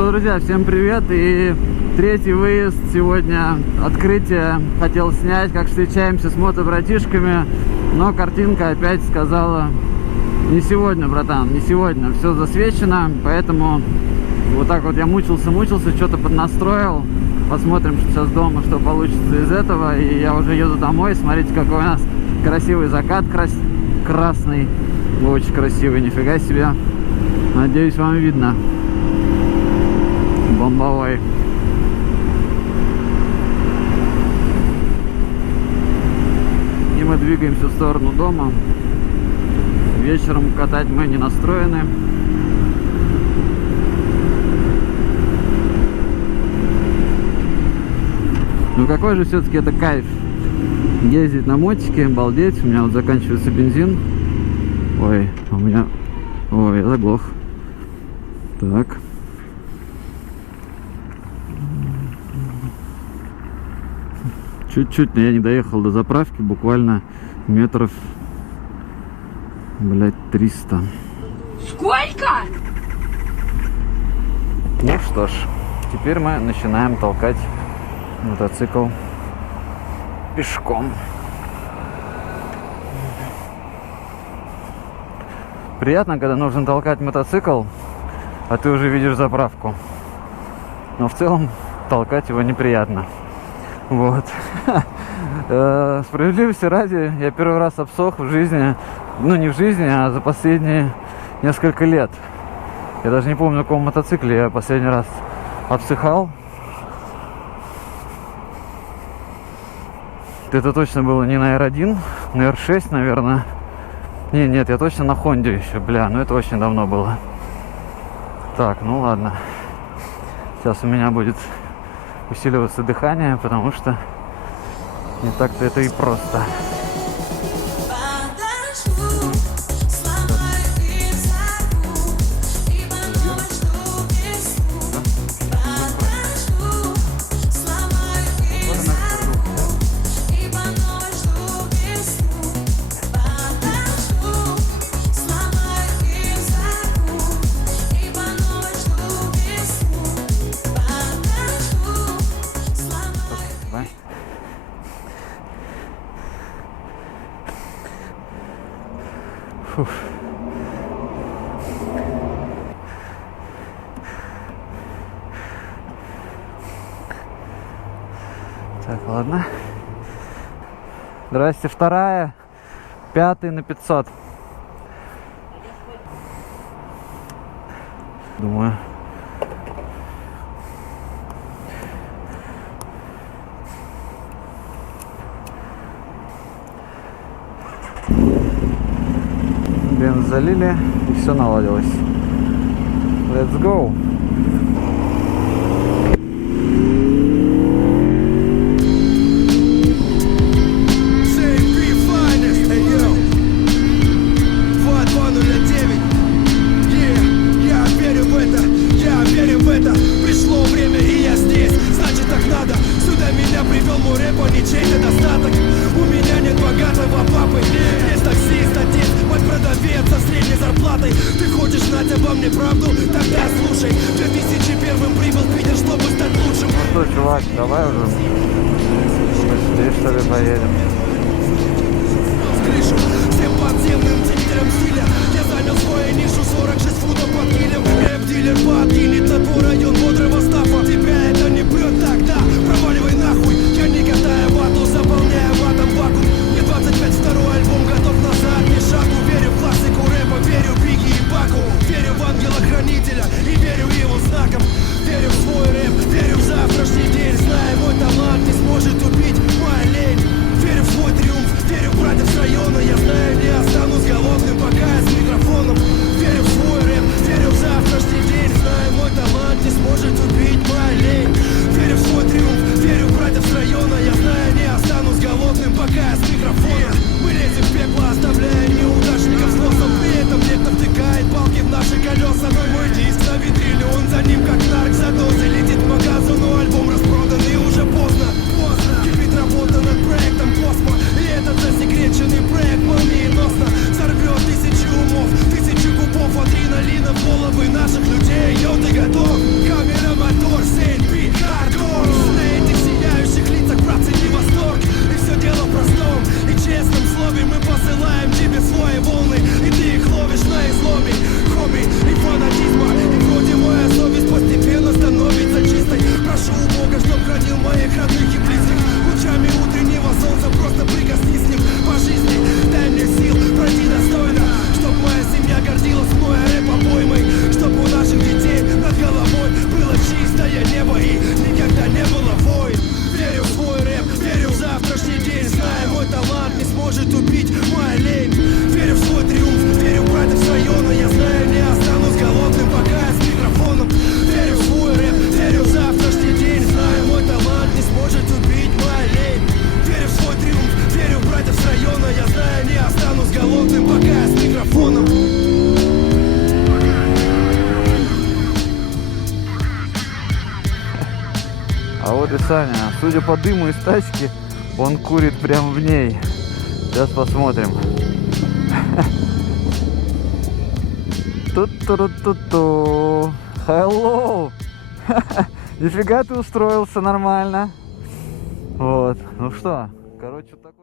что, друзья, всем привет. И третий выезд сегодня, открытие. Хотел снять, как встречаемся с мотобратишками, но картинка опять сказала: не сегодня, братан, не сегодня, все засвечено. Поэтому вот так вот я мучился, что-то поднастроил. Посмотрим сейчас дома, что получится из этого. И я уже еду домой. Смотрите, какой у нас красивый закат, красный, очень красивый, нифига себе. Надеюсь, вам видно. Бомбовой. И мы двигаемся в сторону дома. Вечером катать мы не настроены. Ну какой же все-таки это кайф ездить на мотике, балдеть. У меня вот заканчивается бензин. Ой, у меня... Ой, я заглох. Так. Чуть-чуть, но я не доехал до заправки, буквально метров, блять, 300. Сколько? Ну что ж, теперь мы начинаем толкать мотоцикл пешком. Приятно, когда нужно толкать мотоцикл, а ты уже видишь заправку. Но в целом толкать его неприятно. Вот. Справедливости ради, я первый раз обсох в жизни. Ну, не в жизни, а за последние несколько лет. Я даже не помню, на каком мотоцикле я последний раз обсыхал. Это точно было не на R1, на R6, наверное. Нет, я точно на Хонде еще, бля, ну это очень давно было. Так, ну ладно. Сейчас у меня будет усиливаться дыхание, потому что не так-то это и просто. Фух. Так, ладно. Здрасте, вторая, 5 на 500. Думаю. Бенз залили, и все наладилось. Let's go! Пришло время, и я здесь, значит так надо. Сюда меня привел мой рэп, он ничей недостаток. У меня нет богатого папы, есть таксист, отец, мать продавец со средней зарплатой. Ты хочешь знать обо мне правду? Тогда слушай. В 2001 прибыл в Питер, чтобы стать лучшим. Ну что, чувак, давай уже быстрее, что ли, поедем. С крышу всем подземным ценителям стиля. Я занял свою нишу, 46 футов под килем. Рэп-дилер подкинет на твой район бодрого стафа. Тебя это не прет, тогда проваливай нахуй. Я не катаю вату, заполняю ватом вакуум. Мне 25, второй альбом готов назад, ни шагу. Верю в классику рэпа, верю в Бигги и Баку. Верю в ангела-хранителя и верю его знаком. Верю в свой рэп, верю в завтрашний день. Знаю, мой талант не сможет убить моя лень. Верю в свой триумф, верю в братьев с района. Я знаю, не останусь голодным, пока я с микрофоном. Верю в свой рэп, верю в завтрашний день. Знаю, мой талант не сможет убить моя лень. Верю в свой триумф, верю в братьев с района. Я знаю, не останусь голодным, пока я с микрофоном. Мы лезем в пекло, оставляя неудачников с носом. При этом где-то втыкает палки в наши колеса. Но мой диск на витрине, он за ним как нарк за дозой. Летит в магазин, но альбом распродан и уже поздно. Кипит работа над проектом Космо. И этот засекреченный проект молниеносно взорвет тысячи умов, тысячи кубов адреналина в головы наших людей. Йоу, ты готов? Камера А вот и Саня. Судя по дыму из тачки, он курит прямо в ней. Сейчас посмотрим. Ту-ту-ту-ту. Hello! Нифига ты устроился нормально. Вот. Ну что, короче, так.